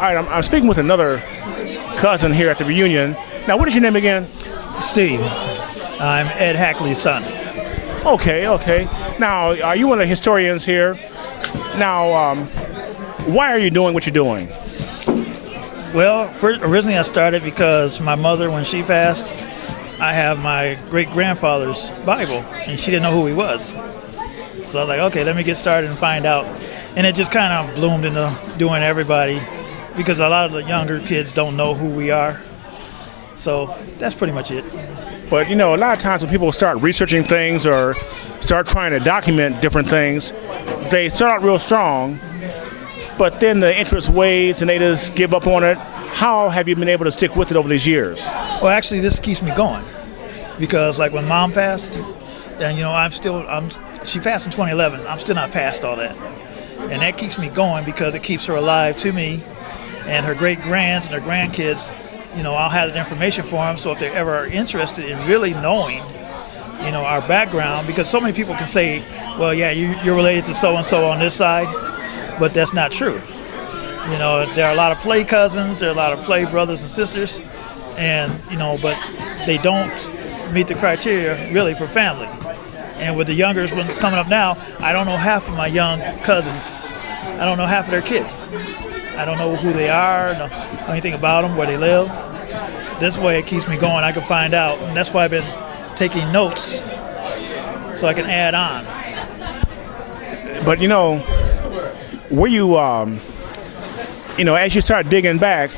All right, I'm speaking with another cousin here at the reunion. Now, what is your name again? Steve. I'm Ed Hackley's son. Okay. Now, are you one of the historians here? Now, why are you doing what you're doing? Well, originally I started because my mother, when she passed, I have my great-grandfather's Bible, and she didn't know who he was. So I was like, okay, let me get started and find out. And it just kind of bloomed into doing everybody, because a lot of the younger kids don't know who we are. So that's pretty much it. But, you know, a lot of times when people start researching things or start trying to document different things, they start out real strong, but then the interest wanes and they just give up on it. How have you been able to stick with it over these years? Well, actually, this keeps me going, because like when Mom passed, and you know, she passed in 2011. I'm still not past all that, and that keeps me going because it keeps her alive to me, and her great-grands and her grandkids. You know, I'll have that information for them, so if they ever are interested in really knowing, you know, our background, because so many people can say, well, yeah, you're related to so-and-so on this side, but that's not true. You know, there are a lot of play cousins, there are a lot of play brothers and sisters, and, you know, but they don't meet the criteria really for family. And with the younger ones coming up now, I don't know half of my young cousins. I don't know half of their kids. I don't know who they are, know anything about them, where they live. This way it keeps me going. I can find out, and that's why I've been taking notes so I can add on. But, you know, were you, you know, as you start digging back,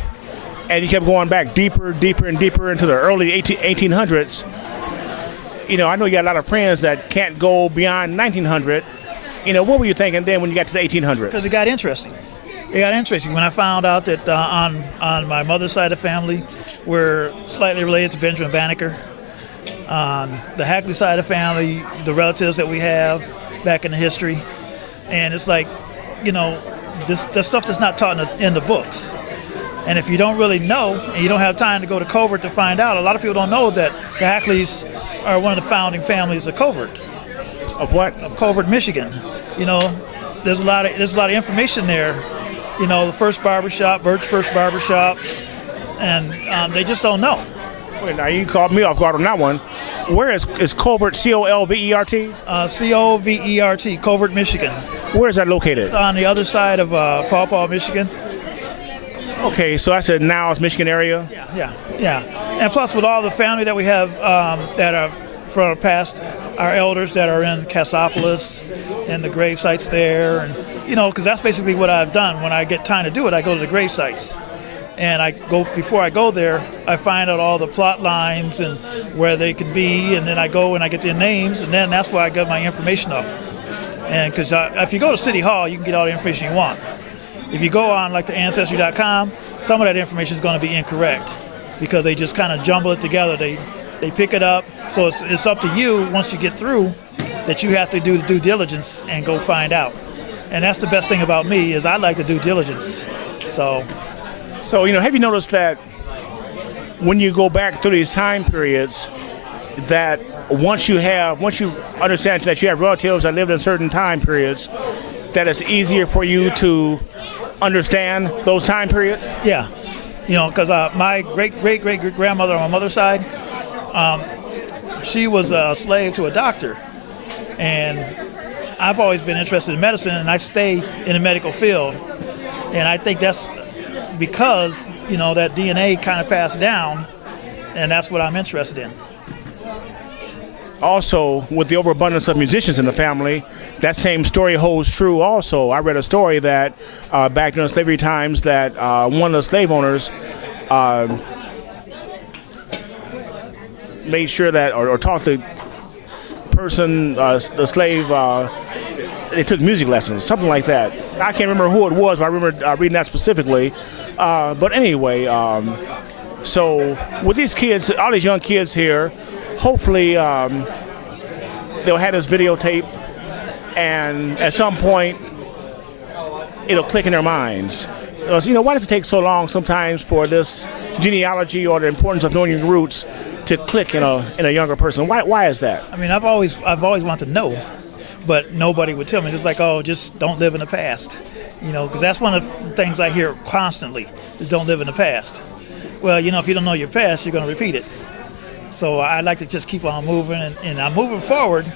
and you kept going back deeper and deeper into the early 1800s, you know, I know you got a lot of friends that can't go beyond 1900. You know, what were you thinking then when you got to the 1800s? Because it got interesting. It got interesting when I found out that on my mother's side of the family, we're slightly related to Benjamin Banneker. On the Hackley side of the family, the relatives that we have back in the history. And it's like, you know, the stuff that's not taught in the books. And if you don't really know, and you don't have time to go to Covert to find out, a lot of people don't know that the Hackleys are one of the founding families of Covert. Of what? Of Covert, Michigan. You know, there's a lot of information there. You know, the first barber shop, Bert's first barber shop, and they just don't know. Wait, now you caught me off guard on that one. Where is Covert, C-O-L-V-E-R-T? C-O-V-E-R-T, Covert, Michigan. Where is that located? It's on the other side of Paw Paw, Michigan. Okay, so that's a Niles, Michigan area? Yeah. And plus with all the family that we have that are from our past, our elders that are in Cassopolis and the grave sites there, and you know, because that's basically what I've done. When I get time to do it, I go to the grave sites. And before I go there, I find out all the plot lines and where they could be, and then I go and I get their names, and then that's where I get my information off. And because if you go to City Hall, you can get all the information you want. If you go on like the Ancestry.com, some of that information is going to be incorrect because they just kind of jumble it together. They pick it up, so it's up to you once you get through that you have to do the due diligence and go find out. And that's the best thing about me is I like to do diligence. So, you know, have you noticed that when you go back through these time periods, that once you understand that you have relatives that lived in certain time periods, that it's easier for you to understand those time periods? Yeah, you know, because my great-great-great-grandmother on my mother's side, she was a slave to a doctor, and I've always been interested in medicine, and I stay in the medical field, and I think that's because, you know, that DNA kind of passed down, and that's what I'm interested in. Also, with the overabundance of musicians in the family, that same story holds true also. I read a story that back during slavery times that one of the slave owners made sure that, or taught the person, the slave, they took music lessons, something like that. I can't remember who it was, but I remember reading that specifically. But anyway, so with these kids, all these young kids here, hopefully they'll have this videotape, and at some point it'll click in their minds. You know, why does it take so long sometimes for this genealogy or the importance of knowing your roots to click in a younger person? Why is that? I mean, I've always wanted to know, but nobody would tell me. It's like, oh, just don't live in the past. You know, because that's one of the things I hear constantly is don't live in the past. Well, you know, if you don't know your past, you're going to repeat it. So I like to just keep on moving, and I'm moving forward,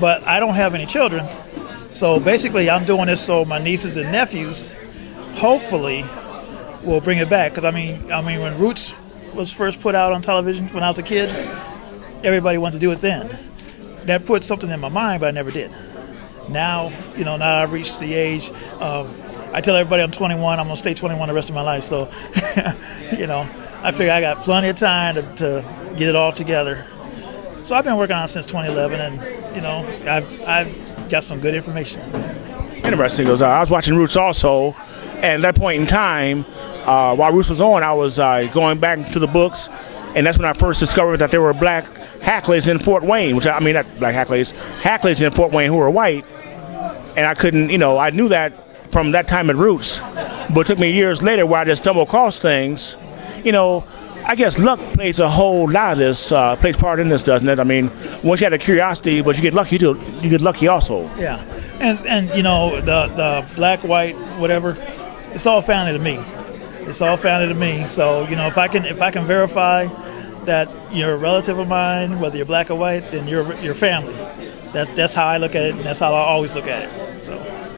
but I don't have any children. So basically, I'm doing this so my nieces and nephews, hopefully, will bring it back. Because I mean, when Roots was first put out on television when I was a kid, everybody wanted to do it then. That put something in my mind, but I never did. Now, you know, now I've reached the age. I tell everybody I'm 21. I'm gonna stay 21 the rest of my life. So, you know, I figure I got plenty of time to get it all together. So I've been working on it since 2011, and you know, I've got some good information. Interesting. Because I was watching Roots also, and at that point in time, while Roots was on, I was going back to the books, and that's when I first discovered that there were black Hackleys in Fort Wayne, which I mean not black Hackleys, Hackleys in Fort Wayne who were white, and I couldn't, you know, I knew that from that time at Roots, but it took me years later where I just stumbled across things. You know, I guess luck plays a whole lot of this, plays part in this, doesn't it? I mean, once you have a curiosity, but you get lucky too, you get lucky also. Yeah, and you know, the black, white, whatever, it's all family to me. It's all family to me. So, you know, if I can verify that you're a relative of mine, whether you're black or white, then you're family. That's how I look at it, and that's how I always look at it. So.